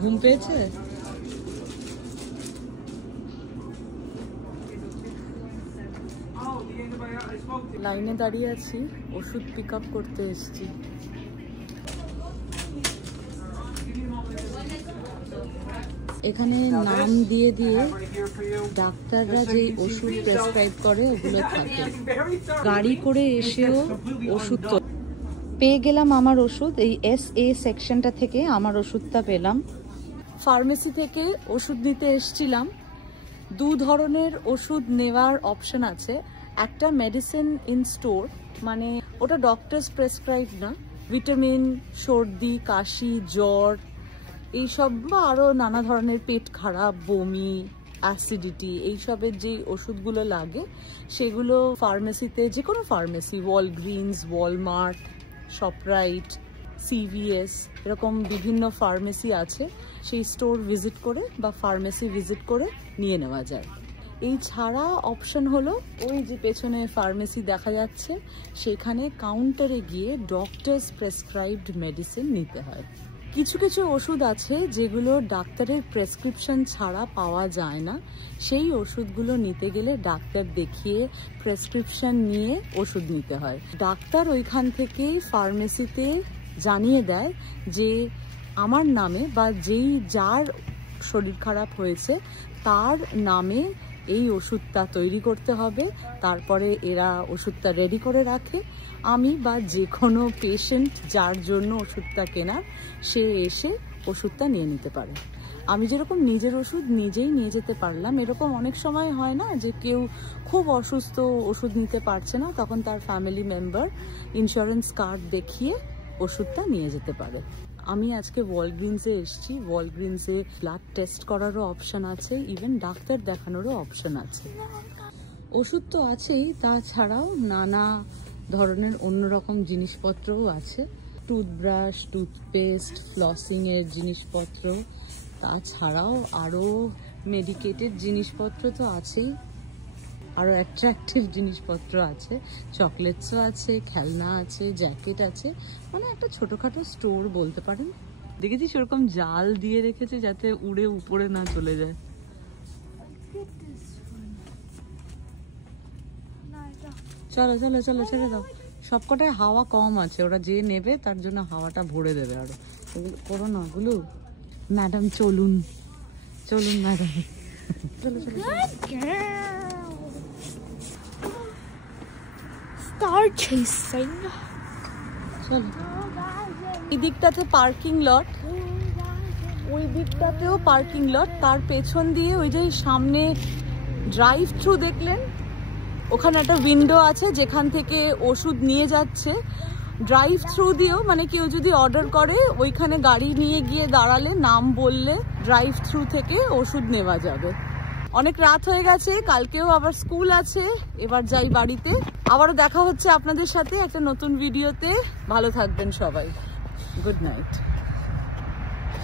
ঘুম পেয়েছে? লাইনে দাঁড়িয়ে আছি, ওষুধ পিক আপ করতে এসেছি। এখানে নাম দিয়ে দিয়ে ডাক্তাররা যে ওষুধ প্রেসক্রাইব করে ওগুলো থাকে। গাড়ি করে এসেও ওষুধ পেয়ে গেলাম। আমার ওষুধ এই SA সেকশনটা থেকে আমার ওষুধটা পেলাম। ফার্মেসি থেকে ওষুধ নিতে এসেছিলাম। দু ধরনের ওষুধ নেওয়ার অপশন আছে। একটা মেডিসিন ইন স্টোর, মানে ওটা ডক্টরস প্রেসক্রাইব না। ভিটামিন, সর্দি, কাশি, জ্বর এইসব বা আরও নানা ধরনের পেট খারাপ, বমি, অ্যাসিডিটি এইসবের যে ওষুধগুলো লাগে সেগুলো ফার্মেসিতে, যে কোনো ফার্মেসি, ওয়ালগ্রিনস, ওয়ালমার্ট, শপরাইট, CVS এরকম বিভিন্ন ফার্মেসি আছে। সেই স্টোর ভিজিট করে বা ফার্মেসি ভিজিট করে নিয়ে নেওয়া যায়। এই ছাড়া অপশন হলো ওই যে পেছনে ফার্মেসি দেখা যাচ্ছে, সেখানে কাউন্টারে গিয়ে ডক্টরস প্রেসক্রাইবড মেডিসিন নিতে হয়। কিছু কিছু ওষুধ আছে যেগুলো ডাক্তারের প্রেসক্রিপশন ছাড়া পাওয়া যায় না। সেই ওষুধগুলো নিতে গেলে ডাক্তার দেখিয়ে প্রেসক্রিপশন নিয়ে ওষুধ নিতে হয়। ডাক্তার ওইখান থেকেই ফার্মেসিতে জানিয়ে দেয় যে আমার নামে বা যার শরীর খারাপ হয়েছে তার নামে এই ওষুধটা তৈরি করতে হবে। তারপরে এরা ওষুধটা রেডি করে রাখে। আমি বা যে কোনো পেশেন্ট যার জন্য ওষুধটা কেনার, সে এসে ওষুধটা নিয়ে নিতে পারে। আমি যেরকম নিজের ওষুধ নিজেই নিয়ে যেতে পারলাম, এরকম অনেক সময় হয় না যে কেউ খুব অসুস্থ, ওষুধ নিতে পারছে না, তখন তার ফ্যামিলি মেম্বার ইন্স্যুরেন্স কার্ড দেখিয়ে ওষুধটা নিয়ে যেতে পারে। আমি আজকে ওয়ালগ্রিনসে এসেছি। ওয়ালগ্রিনসে ব্লাড টেস্ট করারও অপশন আছে, ইভেন ডাক্তার দেখানোরও অপশন আছে। ওষুধ তো আছেই, তাছাড়াও নানা ধরনের অন্যরকম জিনিসপত্রও আছে। টুথব্রাশ, টুথপেস্ট, ফ্লসিংয়ের জিনিসপত্র, তাছাড়াও আরও মেডিকেটেড জিনিসপত্র তো আছেই, আরও অ্যাট্রাকটিভ জিনিসপত্র আছে। চকলেটসও আছে, খেলনা আছে, জ্যাকেট আছে, মানে একটা ছোটোখাটো স্টোর বলতে পারেন। দেখেছি সেরকম জাল দিয়ে রেখেছে যাতে উড়ে উপরে না চলে যায়। চলো চলো চলো, ছেড়ে দাও। সবকটায় হাওয়া কম আছে, ওরা যে নেবে তার জন্য হাওয়াটা ভরে দেবে। আরো এগুলো করো না, গুলো। ম্যাডাম চলুন চলুন ম্যাডাম, চলো চলো। Start chasing. চলো। এই দিকটাতে পার্কিং লট, ওই দিকটাতেও পার্কিং লট। তার পেছন দিয়ে ওই যে সামনে ড্রাইভ থ্রু দেখলেন, ওখানে একটা উইন্ডো আছে যেখান থেকে ওষুধ নিয়ে যাচ্ছে। ড্রাইভ থ্রু দিয়েও, মানে কেউ যদি অর্ডার করে ওইখানে গাড়ি নিয়ে গিয়ে দাঁড়ালে, নাম বললে ড্রাইভ থ্রু থেকে ওষুধ নেওয়া যাবে। অনেক রাত হয়ে গেছে, কালকেও আবার স্কুল আছে। এবার যাই বাড়িতে। আবারও দেখা হচ্ছে আপনাদের সাথে একটা নতুন ভিডিওতে। ভালো থাকবেন সবাই। Good night.